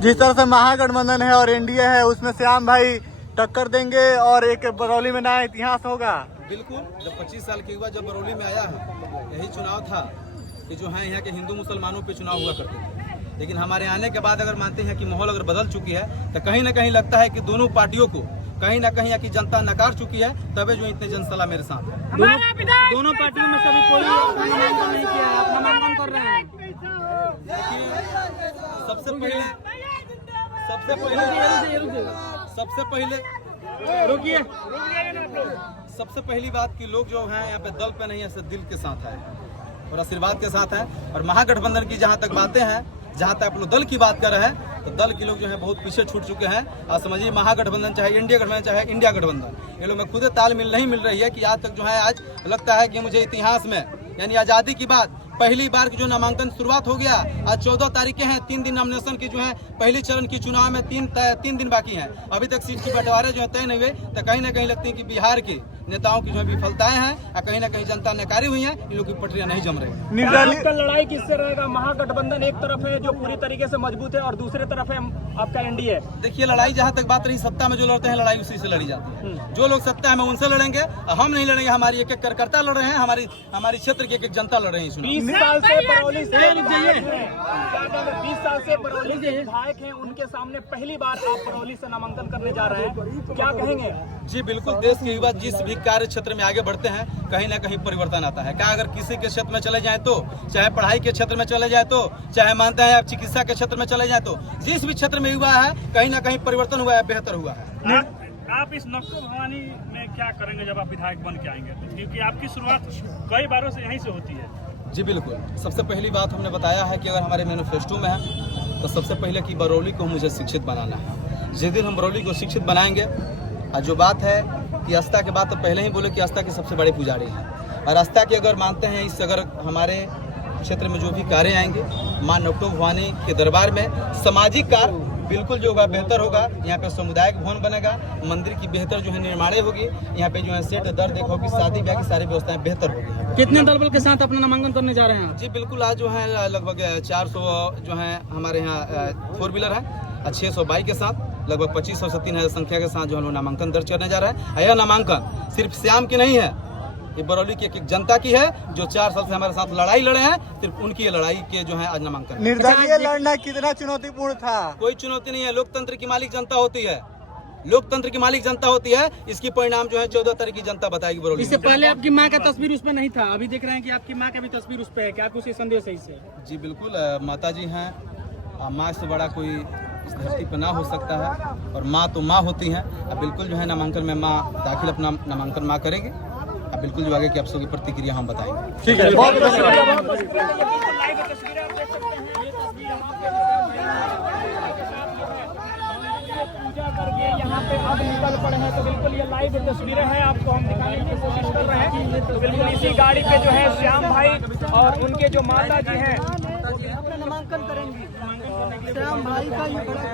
जिस तरह से महागठबंधन है और एनडीए है उसमें श्याम भाई टक्कर देंगे और एक बरौली में नया इतिहास होगा। बिल्कुल, जब 25 साल के युवा जब बरौली में आया है, यही चुनाव था कि जो है यहाँ के हिंदू मुसलमानों पे चुनाव हुआ करते थे। लेकिन हमारे आने के बाद अगर मानते हैं कि माहौल अगर बदल चुकी है तो कहीं ना कहीं लगता है कि दोनों पार्टियों को कहीं ना कहीं की जनता नकार चुकी है, तबे जो इतने जनसला मेरे साथ है। दोनों पार्टियों में सभी कोई नामांकन नहीं किया है, आप नामांकन कर रहे हैं। सबसे पहली बात कि लोग जो हैं यहाँ पे दल पे नहीं है, दिल के साथ है और आशीर्वाद के साथ है। और महागठबंधन की जहाँ तक बातें हैं, जहाँ तक आप लोग दल की बात कर रहे हैं, तो दल के लोग जो है बहुत पीछे छूट चुके हैं। आप समझिए महागठबंधन चाहे एनडीए गठबंधन चाहे इंडिया गठबंधन, ये लोग में खुद तालमेल नहीं मिल रही है कि आज तक जो है, आज लगता है कि मुझे इतिहास में यानी आज़ादी की बात पहली बार की जो नामांकन शुरुआत हो गया। आज 14 तारीखें हैं, 3 दिन नॉमिनेशन की जो है पहली चरण की चुनाव में 3 दिन बाकी हैं। अभी तक सीट की बंटवारे जो है तय नहीं हुए, तो कहीं ना कहीं लगती है कि बिहार के नेताओं की जो है विफलताएं हैं और कहीं ना कहीं जनता नकारी हुई है, इन लोग की पटरियां नहीं जम रही। आपका लड़ाई किससे रहेगा? महागठबंधन एक तरफ है जो पूरी तरीके से मजबूत है और दूसरे तरफ है आपका एनडीए। देखिए, लड़ाई जहाँ तक बात रही, सत्ता में जो लड़ते हैं लड़ाई उसी से लड़ी जाती है। जो लोग सत्ता में उनसे लड़ेंगे, हम नहीं लड़ेंगे। हमारी एक एक कार्यकर्ता लड़ रहे हैं, हमारी क्षेत्र की एक जनता लड़ रही है। 20 साल से बरौली से विधायक हैं, उनके सामने पहली बार आप बरौली से नामांकन करने जा रहे हैं, क्या कहेंगे? जी बिल्कुल, देश के युवा जिस भी कार्य क्षेत्र में आगे बढ़ते हैं, कहीं ना कहीं परिवर्तन आता है। क्या अगर किसी के क्षेत्र में चले जाए तो, चाहे पढ़ाई के क्षेत्र में चले जाए तो, चाहे मानते हैं आप चिकित्सा के क्षेत्र में चले जाए तो, जिस भी क्षेत्र में युवा है कहीं ना कहीं परिवर्तन हुआ है, बेहतर हुआ है। आप इस नक्को भवानी में क्या करेंगे जब आप विधायक बन के आएंगे? क्योंकि आपकी शुरुआत कई बारों से यहीं से होती है। जी बिल्कुल, सबसे पहली बात हमने बताया है कि अगर हमारे मैनिफेस्टो में है तो सबसे पहले कि बरौली को मुझे शिक्षित बनाना है। जिस दिन हम बरौली को शिक्षित बनाएंगे, और जो बात है कि आस्था के बाद तो पहले ही बोले कि आस्था के सबसे बड़े पुजारी हैं, और आस्था की अगर मानते हैं इस अगर हमारे क्षेत्र में जो भी कार्य आएंगे, माँ नक्को भवानी के दरबार में सामाजिक कार्य बिल्कुल जो होगा बेहतर होगा। यहाँ पे सामुदायिक भवन बनेगा, मंदिर की बेहतर जो है निर्माण होगी, यहाँ पे जो है सेठ दर देखो कि शादी ब्याह की सारी व्यवस्थाएं बेहतर होगी। कितने दलबल के साथ अपना नामांकन करने जा रहे हैं? जी बिल्कुल, आज जो है लगभग 400 जो है हमारे यहाँ 4 व्हीलर है और 600 बाइक के साथ लगभग 2500 से 3000 संख्या के साथ जो है नामांकन दर्ज करने जा रहा है। यह नामांकन सिर्फ श्याम की नहीं है, ये बरौली की एक जनता की है जो 4 साल से हमारे साथ लड़ाई लड़े हैं। सिर्फ उनकी लड़ाई के जो है आज नामांकन। निर्दलीय लड़ना कितना चुनौतीपूर्ण था? कोई चुनौती नहीं है, लोकतंत्र की मालिक जनता होती है, लोकतंत्र की मालिक जनता होती है। इसकी परिणाम जो है 14 तारीख की जनता बताएगी बरौली। इससे पहले आपकी माँ का तस्वीर उस पर नहीं था, अभी देख रहे हैं कि आपकी माँ का भी तस्वीर उस पर है, क्या कुछ संदेश है इससे? जी बिल्कुल, माता जी हैं, माँ से बड़ा कोई इस धरती पर ना हो सकता है, और माँ तो माँ होती हैं। अब बिल्कुल जो है नामांकन में माँ दाखिल अपना नामांकन माँ करेगी। अब बिल्कुल जो आगे की आप सबकी प्रतिक्रिया हम बताएंगे। ठीक है, बहुत पूजा करके यहाँ पे अब निकल पड़े हैं, तो बिल्कुल ये लाइव तस्वीरें हैं, आपको हम दिखाने की कोशिश कर रहे हैं। तो बिल्कुल इसी गाड़ी पे जो है श्याम भाई और उनके जो माता जी हैं अपना नामांकन करेंगे। श्याम भाई का ये बड़ा